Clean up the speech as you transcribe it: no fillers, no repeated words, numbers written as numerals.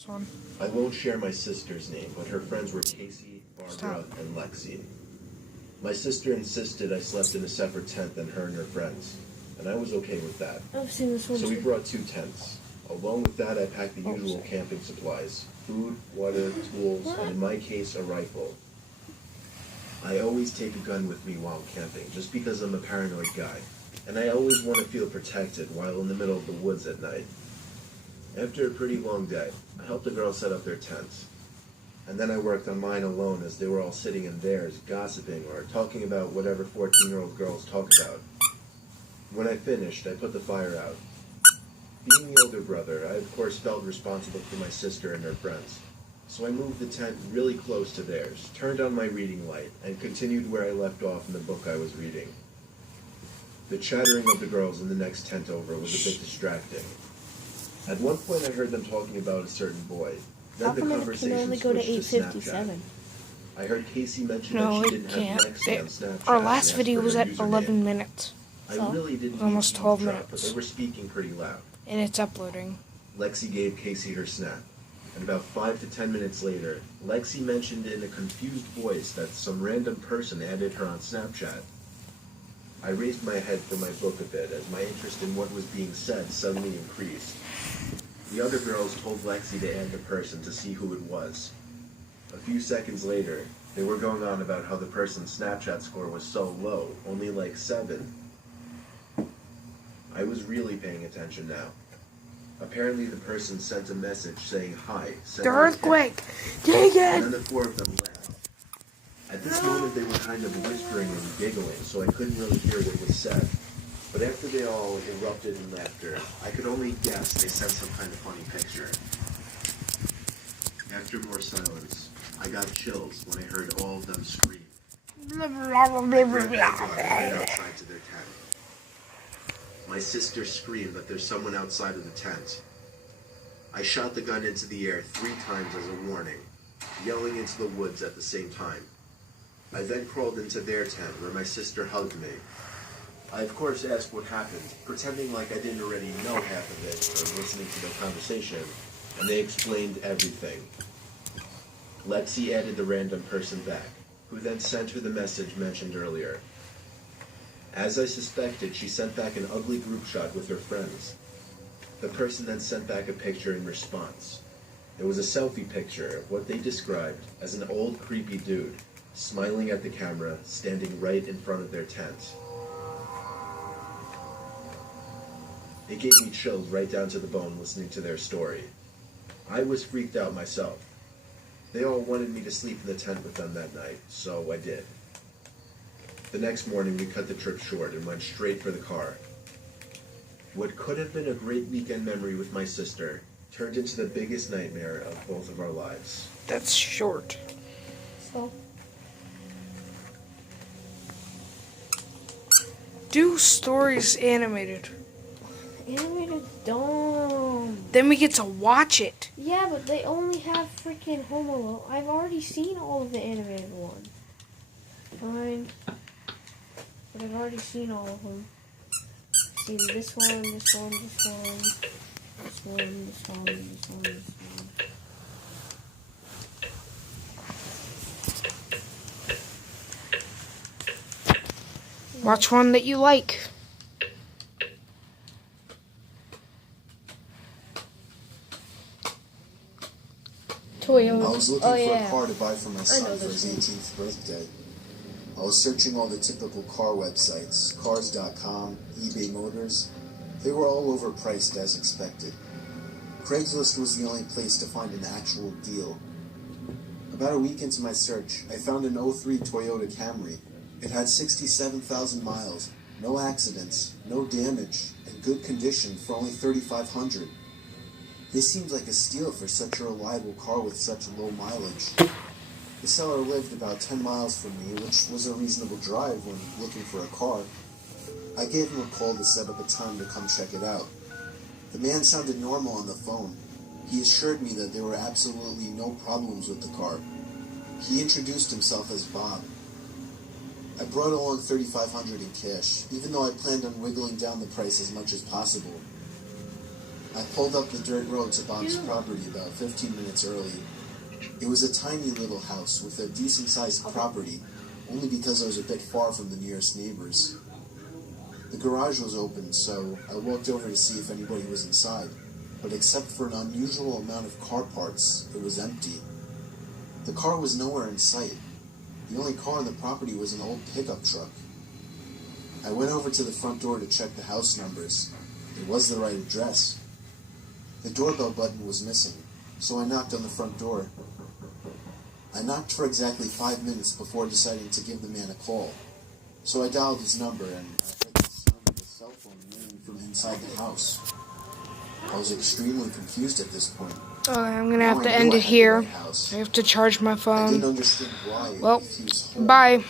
This one. I won't share my sister's name, but her friends were Casey, Barbara, Stop. and Lexi. My sister insisted I slept in a separate tent than her and her friends, and I was okay with that. I've seen this one So we too. brought 2 tents. Along with that, I packed the usual camping supplies: food, water, tools, and in my case, a rifle. I always take a gun with me while camping, just because I'm a paranoid guy, and I always want to feel protected while in the middle of the woods at night. After a pretty long day, I helped the girls set up their tents. And then I worked on mine alone as they were all sitting in theirs, gossiping or talking about whatever 14-year-old girls talk about. When I finished, I put the fire out. Being the older brother, I of course felt responsible for my sister and her friends. So I moved the tent really close to theirs, turned on my reading light, and continued where I left off in the book I was reading. The chattering of the girls in the next tent over was a bit distracting. At one point I heard them talking about a certain boy. How Then the come it can conversation only go to switched to Snapchat. 8:57? I heard Casey mention No, that she it didn't can't. have Lexi on Snapchat. Our and last asked video for was her at username. 11 minutes. I really didn't Almost need to 12 eavesdrop, minutes. But they were speaking pretty loud. And it's uploading. Lexi gave Casey her snap. And about 5 to 10 minutes later, Lexi mentioned in a confused voice that some random person added her on Snapchat. I raised my head from my book a bit as my interest in what was being said suddenly increased. The other girls told Lexi to add the person to see who it was. A few seconds later, they were going on about how the person's Snapchat score was so low, only like 7. I was really paying attention now. Apparently the person sent a message saying hi. The earthquake! Dig And then it! the 4 of them left. At this moment they were kind of whispering and giggling, so I couldn't really hear what was said. But after they all erupted in laughter, I could only guess they sent some kind of funny picture. After more silence, I got chills when I heard all of them scream. I grabbed my gun and ran outside to their tent. My sister screamed that there's someone outside of the tent. I shot the gun into the air 3 times as a warning, yelling into the woods at the same time. I then crawled into their tent where my sister hugged me. I of course asked what happened, pretending like I didn't already know half of it from listening to their conversation, and they explained everything. Lexi added the random person back, who then sent her the message mentioned earlier. As I suspected, she sent back an ugly group shot with her friends. The person then sent back a picture in response. It was a selfie picture of what they described as an old creepy dude, smiling at the camera, standing right in front of their tent. It gave me chills right down to the bone listening to their story. I was freaked out myself. They all wanted me to sleep in the tent with them that night, so I did. The next morning we cut the trip short and went straight for the car. What could have been a great weekend memory with my sister turned into the biggest nightmare of both of our lives. That's short. So, Do stories animated. animated dumb. Then we get to watch it. Yeah, but they only have freaking Home Alone. I've already seen all of the animated ones. Fine. But I've already seen all of them. I've seen this one, this one, this one, this one, this one, this one, this one. Watch one that you like. Toyota. I was looking Oh, for yeah. a car to buy for my I son know for this his one. 18th birthday. I was searching all the typical car websites, cars.com, eBay Motors. They were all overpriced as expected. Craigslist was the only place to find an actual deal. About a week into my search, I found an '03 Toyota Camry. It had 67,000 miles, no accidents, no damage, and good condition for only $3,500. This seems like a steal for such a reliable car with such low mileage. The seller lived about 10 miles from me, which was a reasonable drive when looking for a car. I gave him a call to set up a time to come check it out. The man sounded normal on the phone. He assured me that there were absolutely no problems with the car. He introduced himself as Bob. I brought along $3,500 in cash, even though I planned on wiggling down the price as much as possible. I pulled up the dirt road to Bob's property about 15 minutes early. It was a tiny little house with a decent-sized property, only because I was a bit far from the nearest neighbors. The garage was open, so I walked over to see if anybody was inside, but except for an unusual amount of car parts, it was empty. The car was nowhere in sight. The only car on the property was an old pickup truck. I went over to the front door to check the house numbers. It was the right address. The doorbell button was missing, so I knocked on the front door. I knocked for exactly 5 minutes before deciding to give the man a call. So I dialed his number and I heard the sound of a cell phone ringing from inside the house. I was extremely confused at this point. Okay, I'm gonna Now have I to knew end I it had the here. right house. I have to charge my I didn't phone. understand why Well, if he was home. bye.